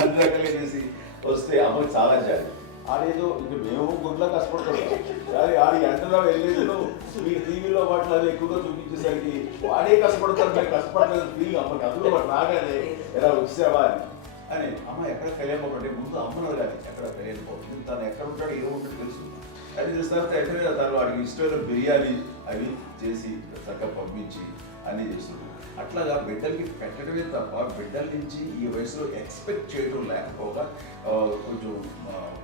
అన్ని రకాలుగా చేసి వస్తే అమ్మకి చాలా జాలి. ఆడేదో ఇంక మేము గుడ్లా కష్టపడుతున్నాం కానీ ఆడి ఎండలో వెళ్ళేదిలో మీకు టీవీలో వాటిలో అది ఎక్కువగా చూపించేసరికి వాడే కష్టపడతారు, మేము కష్టపడలేదు ఫీల్ అమ్మకి. అందులో వాడు రాగానే ఎలా వచ్చావా అని అమ్మ ఎక్కడ కలియకపోతే ముందు అమ్మను కానీ ఎక్కడ కలియకపోతుంది, తను ఎక్కడ ఉంటాడో ఏమో ఉంటుంది తెలుసు. అది చూసిన తర్వాత ఎక్కడ తను వాడికి ఇష్టమైన బిర్యానీ అవి చేసి చక్కగా పంపించి అన్నీ చేస్తుంది. అట్లాగా బిడ్డలకి పెట్టడమే తప్ప బిడ్డల నుంచి ఈ వయసులో ఎక్స్పెక్ట్ చేయడం లేకపోగా కొంచెం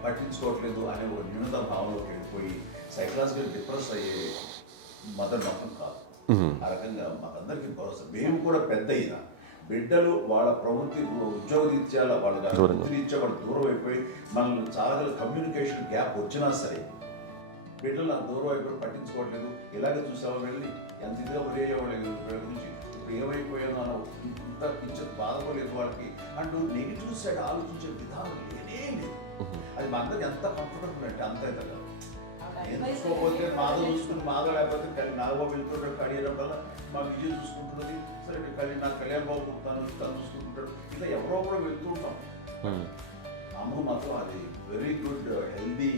పట్టించుకోవట్లేదు అనే ఒక న్యూనత భావంలోకి వెళ్ళిపోయి సైకలాజికల్ డిప్రెస్ అయ్యే మదర్ మాత్రం కాదు. ఆ రకంగా మాకందరికీ భరోసా. మేము కూడా పెద్ద అయినా బిడ్డలు వాళ్ళ ప్రవృత్తి ఉద్యోగరీత్యాల వాళ్ళ వృత్తిరీత్యా వాళ్ళు దూరం అయిపోయి మనల్ని చాలా కమ్యూనికేషన్ గ్యాప్ వచ్చినా సరే బిడ్డలు నాకు దూరం అయిపోయి పట్టించుకోవట్లేదు. ఇలాగే చూసావా వెళ్ళి ఎంత ఇదిగా వదిలేయేవాళ్ళు వీళ్ళ గురించి ఇప్పుడు ఏమైపోయాను అని ఇంత కించెం బాధపడలేదు వాళ్ళకి అంటూ నెగిటివ్ సైడ్ ఆలోచించే విధానం లేనే లేదు. అది మా అందరికి ఎంత కంఫర్టబుల్ అంటే అంత అయితే కాదు. ఎందుకోకపోతే మాధవ చూసుకుని మాధవ లేకపోతే నాగబాబు వెళ్తుంటాడు కడియడం వల్ల మా విజయ్ చూసుకుంటున్నది, సరే నాకు కళ్యాణ్ బాబు తను చూసుకుంటుంటాడు, ఇట్లా ఎవరో కూడా వెళ్తూ ఉంటాం. అమ్మ మాత్రం అది వెరీ గుడ్ హెల్దీ.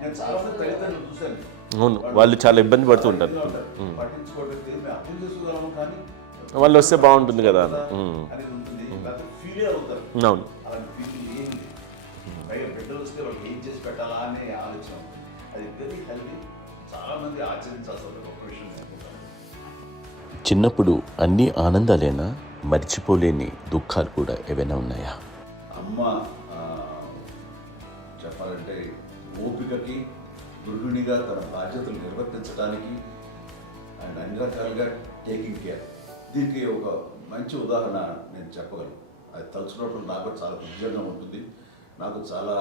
నేను చాలా మంది తల్లిదండ్రులు చూశాను, అవును, వాళ్ళు చాలా ఇబ్బంది పడుతూ ఉంటారు. పట్టించుకోవట్లేదు, మేము అర్థం చేసుకోగలము కానీ వాళ్ళు వస్తే బాగుంటుంది కదా అనేది ఉంటుంది. ఫీల్ అవుతారు, అవును, అలాంటి ఫీలింగ్ ఏం లేదు. పైగా బిడ్డలు వస్తే వాళ్ళకి ఏం చేసి పెట్టాలా అనే ఆలోచన ఉంటుంది. అది వెరీ హెల్దీ. చాలా మంది ఆచరించాల్సిన గొప్ప విషయం అనుకుంటాను. చిన్నప్పుడు అన్ని ఆనందాలేనా, మర్చిపోలేని దుఃఖాలు కూడా ఏవైనా ఉన్నాయా? అమ్మ చెప్పాలంటే ఓపికకి, గృహిణిగా తన బాధ్యతలు నిర్వర్తించడానికి అండ్ అన్ని రకాలుగా టేకింగ్ కేర్, దీనికి ఒక మంచి ఉదాహరణ నేను చెప్పగలను. అది తలుచుకున్నప్పుడు నాకు చాలా ఉద్యోగంగా ఉంటుంది, నాకు చాలా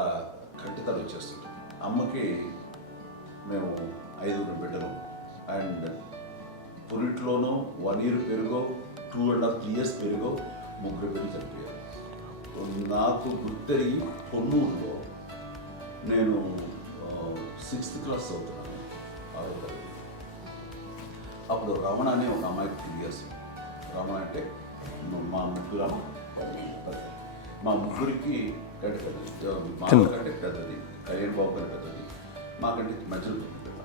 కంటితలు వచ్చేస్తుంది. అమ్మకి మేము 5 బిడ్డలు అండ్ పురిట్లోనూ 1 year పెరుగో 2.5 years పెరుగో 3 బిడ్డలు చనిపోయారు. నాకు గుర్తెరిగి పొన్నూరులో నేను 6th class చదువుతున్నాను, 6వ తరగతి. అప్పుడు రమణ అనే ఒక అమ్మాయికి 3 years. రమణ అంటే మా ముగ్గురు మా ముగ్గురికి కంటే పెద్దది, మా కంటే పెద్దది, కళ్యాణ్ బాబు కంటే పెద్దది, మాకంటే మధ్యలో పిల్ల.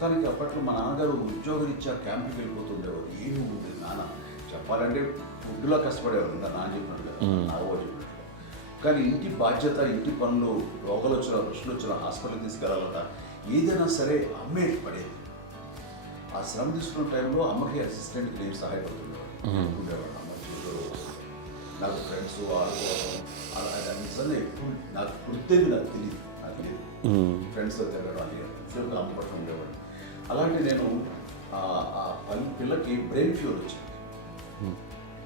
తనకి అప్పట్లో మా నాన్నగారు ఉద్యోగరీత్యా క్యాంపుకి వెళ్ళిపోతుండేవారు. ఏమి ఉంటుంది నాన్న చెప్పాలంటే ఫుడ్లో కష్టపడేవారు, ఇంకా నాన్న చెప్పినట్టు నాగబాబు చెప్పినట్టు. కానీ ఇంటి బాధ్యత, ఇంటి పనులు, రోగాలు వచ్చిన రుషులు వచ్చిన హాస్పిటల్కి తీసుకెళ్ళాలట ఏదైనా సరే అమ్మే పడేది. ఆ శ్రమ తీసుకున్న టైంలో అమ్మకి అసిస్టెంట్కి నేను సహాయపడుతుండేవాడు ఉండేవాడు. అమ్మ నాకు ఫ్రెండ్స్ ఆడుకోవడం అలా నిజంగా ఎప్పుడు నాకు గుర్తేది నాకు తెలియదు, నాకు లేదు ఫ్రెండ్స్తో తిరగడం అని సేపు అమ్మ పట్ల ఉండేవాడు. అలాంటి నేను ఆ పిల్లకి బ్రెయిన్ ఫ్యూర్ వచ్చింది.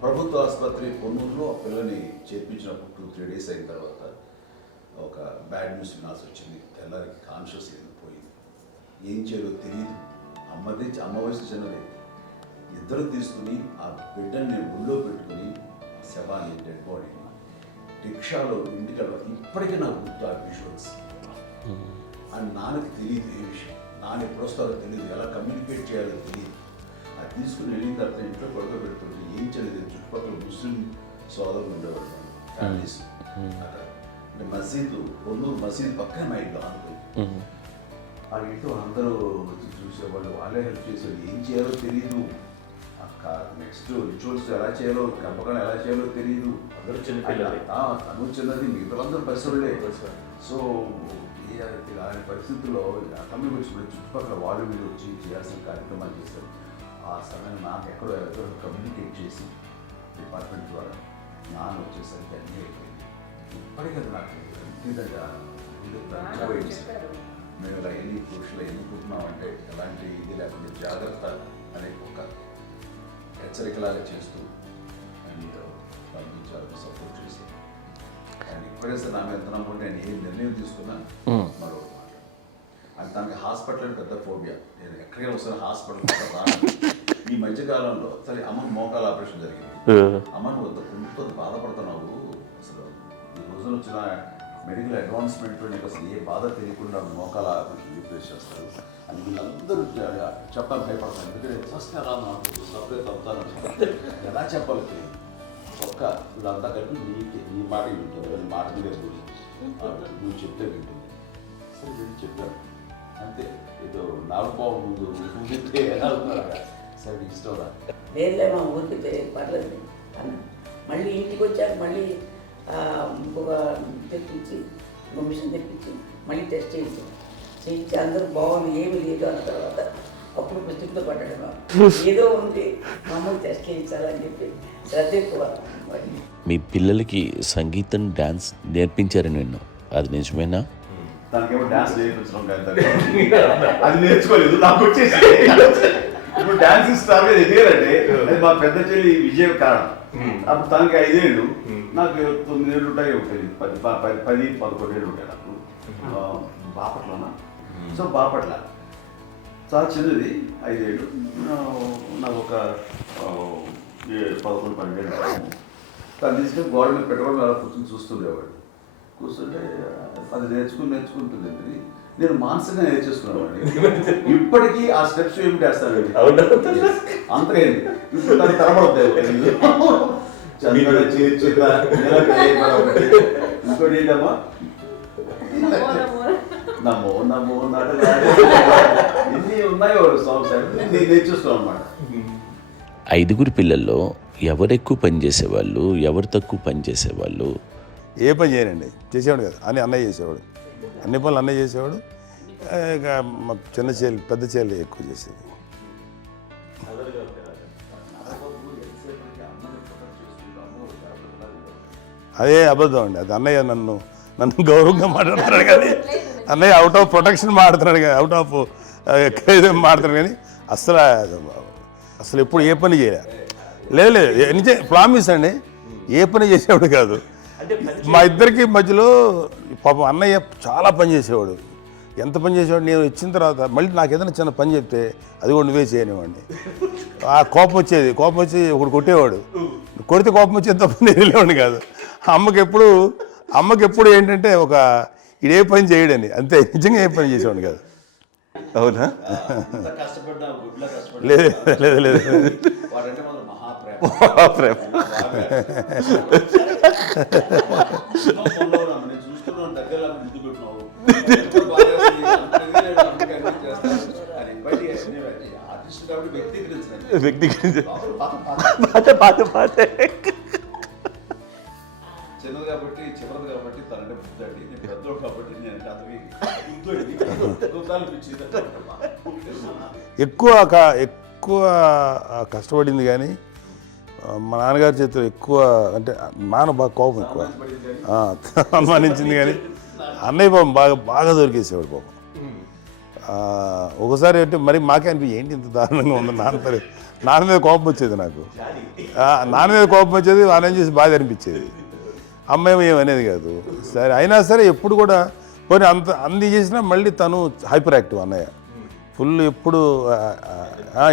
ప్రభుత్వ ఆసుపత్రి పొన్నూరులో ఆ పిల్లని చేర్పించినప్పుడు 2-3 days అయిన తర్వాత ఒక బ్యాడ్ న్యూస్ వినాల్సి వచ్చింది. తెల్లారికి కాన్షియస్ పోయింది, ఏం చేయాలో తెలియదు. అమ్మ వయసు చిన్నదే. ఇద్దరు తీసుకుని ఆ బిడ్డని ఒళ్ళో పెట్టుకుని శవాన్ని, డెడ్ బాడీని రిక్షాలో ఇంటికి ఇప్పటికీ నాకు గుర్తు ఆ విజువల్స్. అండ్ నాన్నకి తెలియదు ఏ విషయం, నాన్న ఎప్పుడు వస్తారో తెలియదు, ఎలా కమ్యూనికేట్ చేయాలో తెలియదు. అది తీసుకుని వెళ్ళిన తర్వాత ఇంట్లో పడుకోబెడుతుంటే ఏం చేయలేదు. చుట్టుపక్కల ముస్లిం సోదరులు ఉండేవాళ్ళు, ఫ్యామిలీస్. అక్కడ మసీదు, పొన్నూరు మసీదు పక్కన మా ఇంట్లో అనుకుంది. ఆ ఇంట్లో అందరూ వచ్చి చూసేవాళ్ళు, వాళ్ళే హెల్ప్ చేసేవాళ్ళు. ఏం చేయాలో తెలియదు, నెక్స్ట్ రిచువల్స్ ఎలా చేయాలో, కంపకం ఎలా చేయాలో తెలియదు. అందరూ చిన్నపిల్లలే, తను చిన్నది, మిగతాలందరూ పరిసరులే. సో అలాంటి పరిస్థితుల్లో కమ్యూనిటీ వచ్చినప్పుడు చుట్టుపక్కల వాళ్ళు మీరు వచ్చి చేయాల్సిన కార్యక్రమాలు చేశారు. ఆ సమయం నాకు ఎక్కడో కమ్యూనికేట్ చేసి డిపార్ట్మెంట్ ద్వారా నాన్న వచ్చేసరికి అన్నీ అయిపోయింది. ఇప్పటికీ నాకు ఎంతగా మేము ఇలా ఎన్ని పురుషులు ఎన్నుకుంటున్నామంటే ఎలాంటి ఇది లేకుండా జాగ్రత్త అనే ఒక హెచ్చరికలాగా చేస్తూ అండ్ పంపించాలని సపోర్ట్ చేసి అండ్ ఇప్పుడైతే నా మీద ఎంత నమ్ముకుంటే నేను ఏ నిర్ణయం తీసుకున్నా మరొక మాట. అండ్ తనకి హాస్పిటల్ అంటే పెద్ద ఫోబియా. నేను ఎక్కడికి వస్తాను హాస్పిటల్ రాను. ఈ మధ్యకాలంలో సరే అమ్మకి మోకాల ఆపరేషన్ జరిగింది. అమ్మ నువ్వు కొంత బాధపడుతున్నావు, అసలు ఈ రోజున వచ్చిన మెడికల్ అడ్వాన్స్మెంట్లో నీకు అసలు ఏ బాధ తెలియకుండా మోకాల ఆపరేషన్ రీప్లేస్ చేస్తారు అని వీళ్ళందరూ చెప్పాలి భయపడతాను. ఎందుకంటే ఫస్ట్ ఎలా సపరేట్ అవుతాను, ఎలా చెప్పాలి తెలియదు. ఒక్క అక్క వీళ్ళంతా కలిపి నీ మాట వింటుంది, వాళ్ళ మాట మీద కూర్చు, నువ్వు చెప్తే వింటుంది. సరే నేను చెప్పాను అంతే, ఏదో నాలుగు పావు ముందు ఊరితే ఎలా అవుతున్నారా, సరే ఇష్టం రా. లేదులే మా ఊరికి పర్లేదు అన్న. మళ్ళీ ఇంటికి వచ్చాక మళ్ళీ ఇంకొక తెప్పించి ఇంకో మిషన్ తెప్పించి మళ్ళీ టెస్ట్ చేయించి అందరూ బాగుంది ఏమి లేదు అన్న తర్వాత అప్పుడు పుస్తకంతో పడ్డాడు. ఏదో ఉంది మామూలు టెస్ట్ చేయించాలని చెప్పి శ్రద్ధ ఎక్కువ. మీ పిల్లలకి సంగీతం డాన్స్ నేర్పించారని విన్నాం, అది నిజమేనా? దానికేమో డాన్స్ నేర్పించడం అది నేర్చుకోలేదు, నాకు వచ్చేసి ఇప్పుడు డాన్స్ స్టార్ మీద ఎదిగారంటే అది మా పెద్ద చెల్లి విజయ కారణం. అప్పుడు తనకి 5 ఏళ్ళు, నాకు 9 ఏళ్ళు ఉంటాయి, ఉంటుంది 10-11 ఏళ్ళు ఉంటాయి నాకు. బాపట్లనా, సో బాపట్ల చాలా చిన్నది, 5 ఏళ్ళు. నాకు ఒక 11-12 ఏళ్ళు. తను తీసుకుని గోడ మీద పెట్టుకోవడం అలా కూర్చొని చూస్తుండేవాడు. కూర్చుంటే అది నేర్చుకుంటుంది. నేను మానసికంగా నేర్చేసుకున్నాను. ఇప్పటికీ ఆ స్టెప్స్ ఏమిటి వేస్తాను అంతేంది. ఇప్పుడు దాన్ని తరబడతాయి ఇంకోటి ఏంటమ్మా, నమో నమో ఎన్ని ఉన్నాయో సాంగ్స్ నేను నేర్చేస్తున్నాను అన్నమాట. 5 పిల్లల్లో ఎవరు ఎక్కువ పని చేసేవాళ్ళు, ఎవరు తక్కువ పని చేసేవాళ్ళు? ఏ పని చేయనండి, చేసేవాడు కదా అని అన్నయ్య చేసేవాడు, అన్ని పనులు అన్నయ్య చేసేవాడు. ఇక మా చిన్న చెల్లి పెద్ద చెల్లి ఎక్కువ చేసేది. అదే అబద్ధం అండి, అది అన్నయ్య నన్ను గౌరవంగా మాట్లాడుతున్నాడు కానీ అన్నయ్య అవుట్ ఆఫ్ ప్రొటెక్షన్ మాట్లాడుతున్నాడు కానీ, అవుట్ ఆఫ్ మాట్లాడుతున్నాడు కానీ అసలు ఎప్పుడు ఏ పని చేయలే. లేదు నిజం ప్రామిస్ అండి, ఏ పని చేసేవాడు కాదు. మా ఇద్దరికి మధ్యలో పాపం అన్నయ్య చాలా పని చేసేవాడు. ఎంత పని చేసేవాడు, నేను వచ్చిన తర్వాత మళ్ళీ నాకు ఏదైనా చిన్న పని చెప్తే అది కూడా నువ్వే చేయనివ్వండి. ఆ కోపం వచ్చి ఒకడు కొట్టేవాడు, కొడితే కోపం వచ్చేది తప్ప నేను వెళ్ళేవాడిని కాదు. అమ్మకి ఎప్పుడు ఏంటంటే ఒక ఇదే పని చేయడని, అంతే, నిజంగా ఏ పని చేసేవాడిని కాదు. అవునా? లేదు మహాప్రేమ. చిన్నది కాబట్టి చివరిది కాబట్టి తనంటే బుద్ధండి, నేను పెద్దోడు కాబట్టి నేను ఎక్కువ కష్టపడింది కానీ మా నాన్నగారి చేతిలో ఎక్కువ, అంటే నాన్న బాగా కోపం ఎక్కువ అనుమానించింది కానీ అన్నయ్య పాపం బాగా దొరికేసేవాడు పాపం. ఒకసారి అంటే మరి మాకే అనిపి ఏంటి ఇంత దారుణంగా ఉంది నాన్న మీద కోపం వచ్చేది నాకు. నాన్న మీద కోపం వచ్చేది, ఆయన చేసి బాధ అనిపించేది. అమ్మాయి ఏమనేది కాదు. సరే అయినా సరే ఎప్పుడు కూడా పోనీ అంది చేసినా మళ్ళీ తను హైపర్ యాక్టివ్ అన్నయ్య, ఫుల్ ఎప్పుడు